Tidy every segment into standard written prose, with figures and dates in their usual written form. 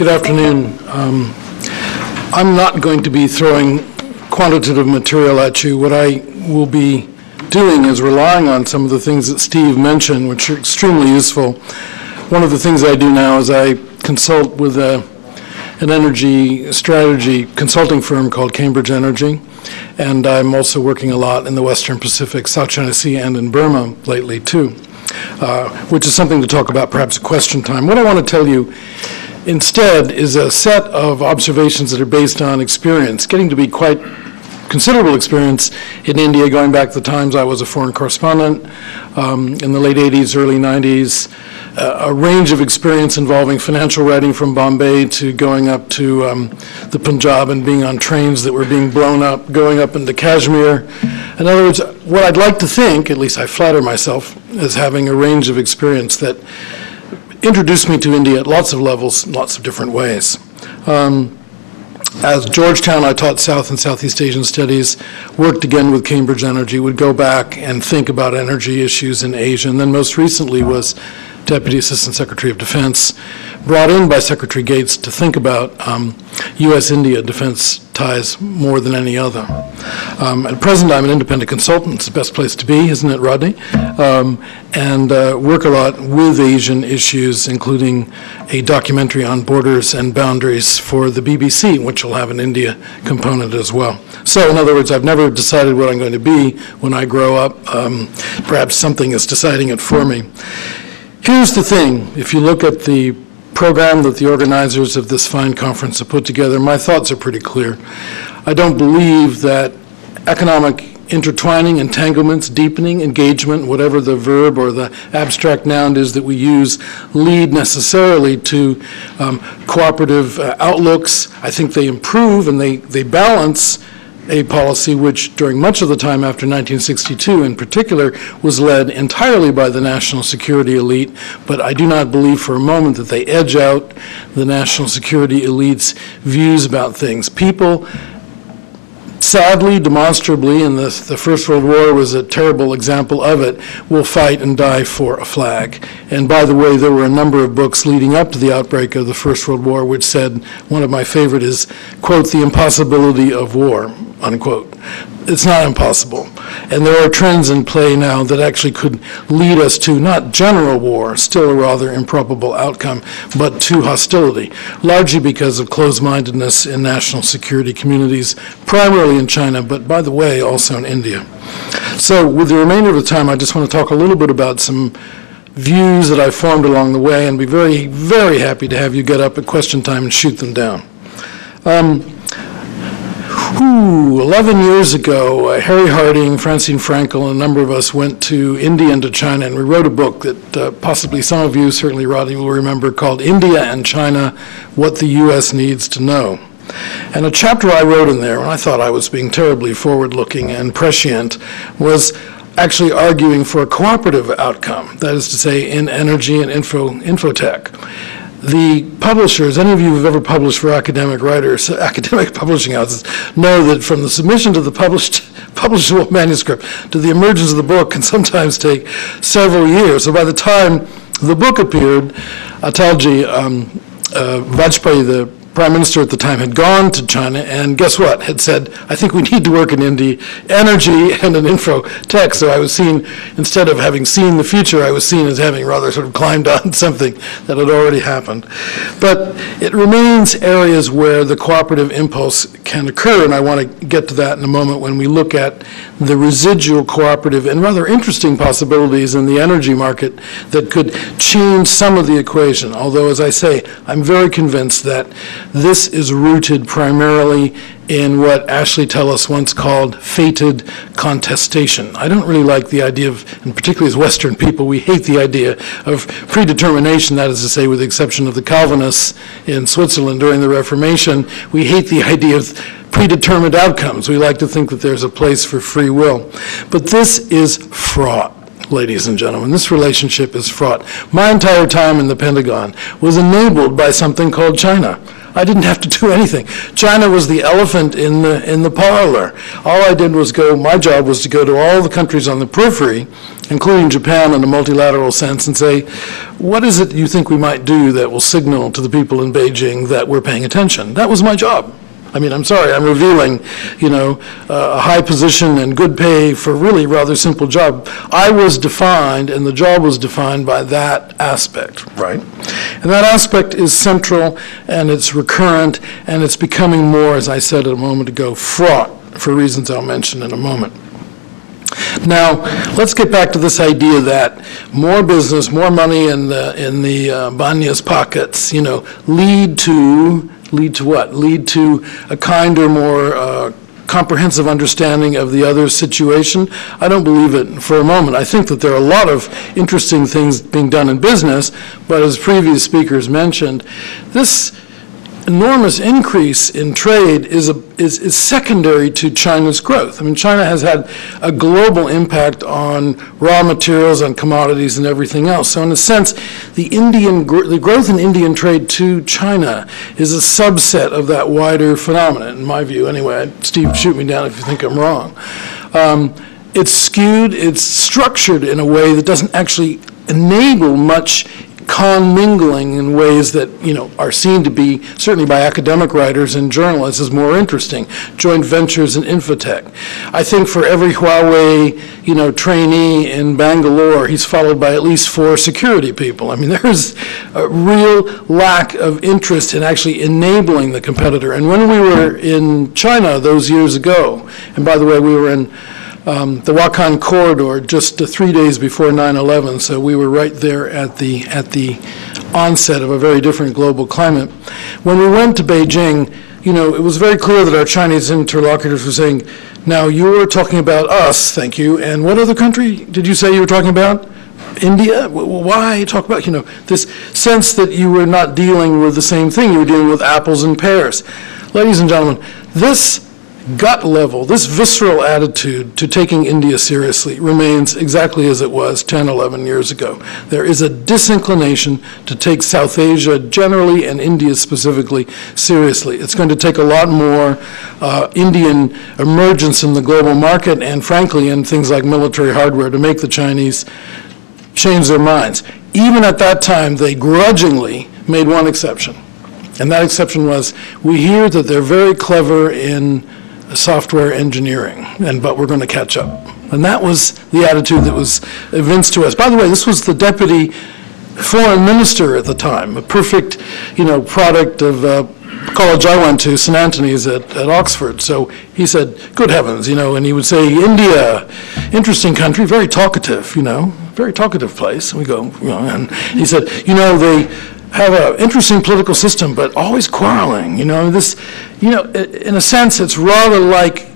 Good afternoon. I'm not going to be throwing quantitative material at you. What I will be doing is relying on some of the things that Steve mentioned, which are extremely useful. One of the things I do now is I consult with an energy strategy consulting firm called Cambridge Energy, and I'm also working a lot in the Western Pacific, South China Sea, and in Burma lately too, which is something to talk about perhaps at question time. What I want to tell you instead is a set of observations that are based on experience, getting to be quite considerable experience in India, going back to the times I was a foreign correspondent in the late 80s, early 90s, a range of experience involving financial writing from Bombay to going up to the Punjab and being on trains that were being blown up, going up into Kashmir. In other words, what I'd like to think, at least I flatter myself, is having a range of experience that introduced me to India at lots of levels, lots of different ways. As Georgetown, I taught South and Southeast Asian Studies, worked again with Cambridge Energy, would go back and think about energy issues in Asia, and then most recently was Deputy Assistant Secretary of Defense, brought in by Secretary Gates to think about U.S.-India defense ties more than any other. At present, I'm an independent consultant. It's the best place to be, isn't it, Rodney? And work a lot with Asian issues, including a documentary on borders and boundaries for the BBC, which will have an India component as well. So, in other words, I've never decided what I'm going to be when I grow up. Perhaps something is deciding it for me. Here's the thing. If you look at the program that the organizers of this fine conference have put together, my thoughts are pretty clear. I don't believe that economic intertwining, entanglements, deepening, engagement, whatever the verb or the abstract noun is that we use, lead necessarily to cooperative outlooks. I think they improve and they balance a policy which during much of the time after 1962 in particular was led entirely by the national security elite, but I do not believe for a moment that they edge out the national security elite's views about things. People, sadly, demonstrably, and the First World War was a terrible example of it, will fight and die for a flag. And by the way, there were a number of books leading up to the outbreak of the First World War which said, one of my favorite is, quote, the impossibility of war, unquote. It's not impossible. And there are trends in play now that actually could lead us to not general war, still a rather improbable outcome, but to hostility, largely because of closed-mindedness in national security communities, primarily in China, but by the way, also in India. So with the remainder of the time, I just want to talk a little bit about some views that I formed along the way and be very, very happy to have you get up at question time and shoot them down. 11 years ago, Harry Harding, Francine Frankel, and a number of us went to India and to China, and we wrote a book that possibly some of you, certainly Rodney, will remember, called India and China, What the U.S. Needs to Know. And a chapter I wrote in there, and I thought I was being terribly forward-looking and prescient, was actually arguing for a cooperative outcome, that is to say, in energy and infotech. The publishers, any of you who have ever published for academic writers, academic publishing houses, know that from the submission to the publishable manuscript to the emergence of the book can sometimes take several years. So by the time the book appeared, Atalji Vajpayee, the Prime Minister at the time, had gone to China and guess what? Had said, I think we need to work in energy and in infotech. So I was seen, instead of having seen the future, I was seen as having rather sort of climbed on something that had already happened. But it remains areas where the cooperative impulse can occur, and I want to get to that in a moment when we look at the residual cooperative and rather interesting possibilities in the energy market that could change some of the equation. Although, as I say, I'm very convinced that this is rooted primarily in what Ashley Tellis once called fated contestation. I don't really like the idea of, and particularly as Western people, we hate the idea of predetermination, that is to say, with the exception of the Calvinists in Switzerland during the Reformation, we hate the idea of predetermined outcomes. We like to think that there's a place for free will. But this is fraught, ladies and gentlemen. This relationship is fraught. My entire time in the Pentagon was enabled by something called China. I didn't have to do anything. China was the elephant in the parlor. All I did was my job was to go to all the countries on the periphery, including Japan in a multilateral sense, and say, what is it you think we might do that will signal to the people in Beijing that we're paying attention? That was my job. I mean, I'm sorry, I'm revealing, a high position and good pay for really rather simple job. I was defined, and the job was defined by that aspect, right? And that aspect is central, and it's recurrent, and it's becoming more, as I said a moment ago, fraught for reasons I'll mention in a moment. Now, let's get back to this idea that more business, more money in the Banya's pockets, lead to what? Lead to a kinder, more comprehensive understanding of the other's situation? I don't believe it for a moment. I think that there are a lot of interesting things being done in business, but as previous speakers mentioned, this enormous increase in trade is secondary to China's growth. I mean, China has had a global impact on raw materials, on commodities, and everything else. So in a sense, the growth in Indian trade to China is a subset of that wider phenomenon, in my view. Anyway, Steve, shoot me down if you think I'm wrong. It's skewed, it's structured in a way that doesn't actually enable much commingling in ways that, are seen to be, certainly by academic writers and journalists, as more interesting. Joint ventures in infotech. I think for every Huawei, trainee in Bangalore, he's followed by at least 4 security people. I mean, there's a real lack of interest in actually enabling the competitor. And when we were in China those years ago, and by the way, we were in the Wakhan corridor just 3 days before 9/11, so we were right there at the onset of a very different global climate. When we went to Beijing, it was very clear that our Chinese interlocutors were saying, now you were talking about us, thank you, and what other country did you say you were talking about? India? Why talk about, this sense that you were not dealing with the same thing, you were dealing with apples and pears. Ladies and gentlemen, this gut level, this visceral attitude to taking India seriously remains exactly as it was 10, 11 years ago. There is a disinclination to take South Asia generally and India specifically seriously. It's going to take a lot more Indian emergence in the global market and, frankly, in things like military hardware to make the Chinese change their minds. Even at that time, they grudgingly made one exception. And that exception was, we hear that they're very clever in software engineering, but we're going to catch up. And that was the attitude that was evinced to us. By the way, this was the deputy foreign minister at the time, a perfect, product of college I went to, St. Antony's at Oxford. So he said, good heavens, and he would say, India, interesting country, very talkative, very talkative place. And we go, and he said, they have an interesting political system, but always quarreling. In a sense, it's rather like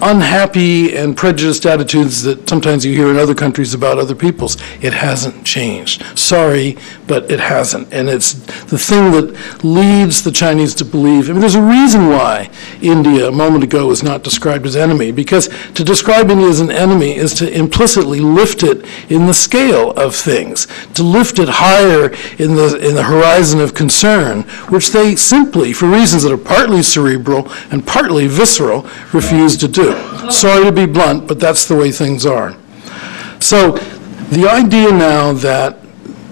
unhappy and prejudiced attitudes that sometimes you hear in other countries about other peoples. It hasn't changed. Sorry, but it hasn't. And it's the thing that leads the Chinese to believe. I mean, there's a reason why India, a moment ago, was not described as enemy, because to describe India as an enemy is to implicitly lift it in the scale of things, to lift it higher in the horizon of concern, which they simply, for reasons that are partly cerebral and partly visceral, refuse to do. Sorry to be blunt, but that's the way things are. So the idea now that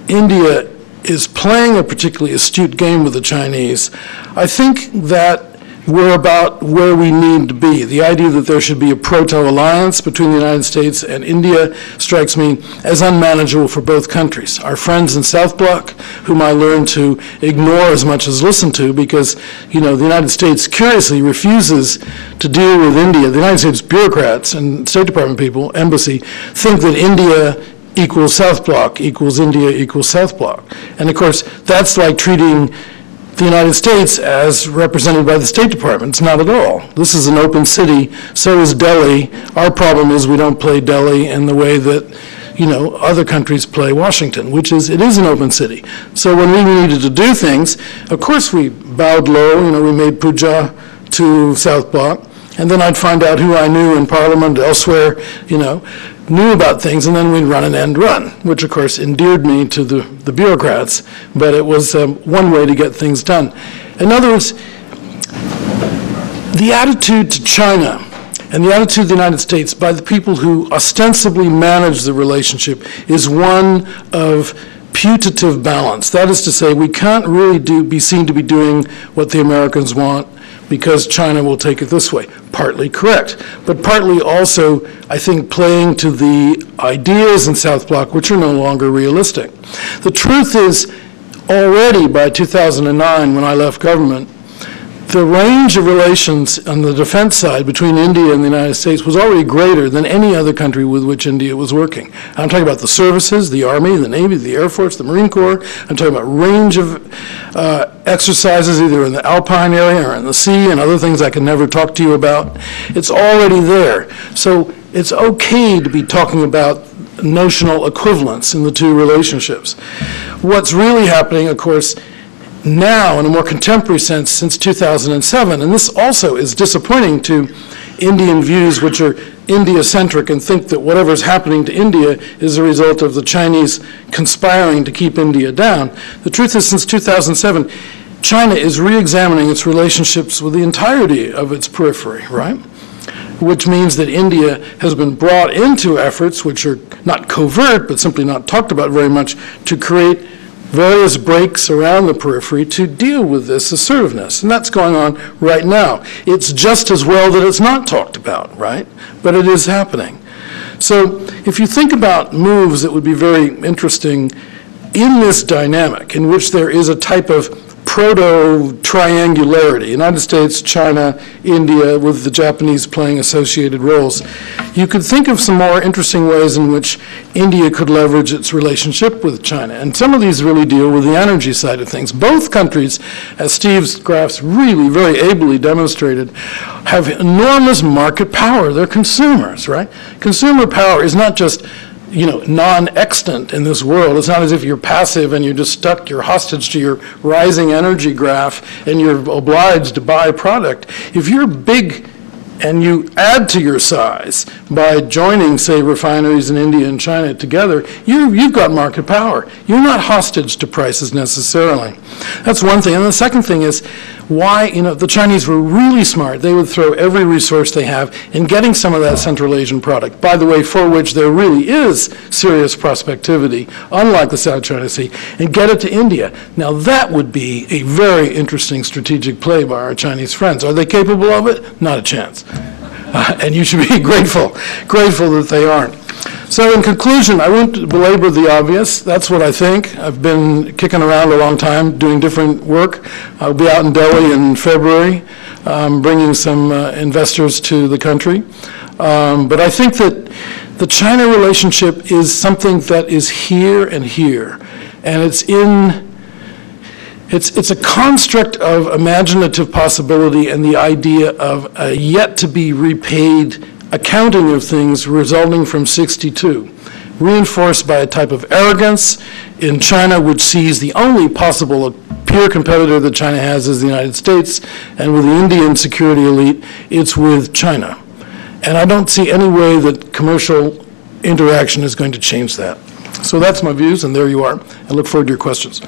India is playing a particularly astute game with the Chinese, I think that we're about where we need to be. The idea that there should be a proto-alliance between the United States and India strikes me as unmanageable for both countries. Our friends in South Bloc, whom I learned to ignore as much as listen to, because, the United States curiously refuses to deal with India. The United States bureaucrats and State Department people, embassy, think that India equals South Bloc equals India equals South Bloc. And of course, that's like treating the United States as represented by the State Department. It's not at all. This is an open city, so is Delhi. Our problem is we don't play Delhi in the way that, other countries play Washington, which is, it is an open city. So when we needed to do things, of course we bowed low, we made puja to South Bloc, and then I'd find out who I knew in Parliament, elsewhere, knew about things, and then we'd run an end run, which of course endeared me to the bureaucrats, but it was one way to get things done. In other words, the attitude to China and the attitude of the United States by the people who ostensibly manage the relationship is one of putative balance. That is to say, we can't really be seen to be doing what the Americans want because China will take it this way. Partly correct, but partly also, I think, playing to the ideas in South Bloc which are no longer realistic. The truth is, already by 2009, when I left government, the range of relations on the defense side between India and the United States was already greater than any other country with which India was working. I'm talking about the services, the Army, the Navy, the Air Force, the Marine Corps. I'm talking about range of exercises either in the Alpine area or in the sea and other things I can never talk to you about. It's already there. So it's okay to be talking about notional equivalence in the two relationships. What's really happening, of course, now, in a more contemporary sense, since 2007, and this also is disappointing to Indian views which are India-centric and think that whatever's happening to India is a result of the Chinese conspiring to keep India down. The truth is, since 2007, China is re-examining its relationships with the entirety of its periphery, right? Which means that India has been brought into efforts which are not covert, but simply not talked about very much, to create various breaks around the periphery to deal with this assertiveness. And that's going on right now. It's just as well that it's not talked about, right? But it is happening. So if you think about moves that would be very interesting in this dynamic, in which there is a type of proto-triangularity, United States, China, India, with the Japanese playing associated roles, you could think of some more interesting ways in which India could leverage its relationship with China. And some of these really deal with the energy side of things. Both countries, as Steve's graphs really very ably demonstrated, have enormous market power. They're consumers, right? Consumer power is not just non-extant in this world. It's not as if you're passive and you're just stuck, you're hostage to your rising energy graph and you're obliged to buy a product. If you're big and you add to your size by joining, say, refineries in India and China together, you've got market power. You're not hostage to prices necessarily. That's one thing. And the second thing is why, the Chinese were really smart. They would throw every resource they have in getting some of that Central Asian product, by the way, for which there really is serious prospectivity, unlike the South China Sea, and get it to India. Now, that would be a very interesting strategic play by our Chinese friends. Are they capable of it? Not a chance. And you should be grateful that they aren't. So in conclusion, I won't belabor the obvious. That's what I think. I've been kicking around a long time doing different work. I'll be out in Delhi in February, bringing some investors to the country. But I think that the China relationship is something that is here and here. And it's a construct of imaginative possibility and the idea of a yet-to-be-repaid accounting of things resulting from '62, reinforced by a type of arrogance in China which sees the only possible peer competitor that China has is the United States, and with the Indian security elite, it's with China. And I don't see any way that commercial interaction is going to change that. So that's my views, and there you are. I look forward to your questions.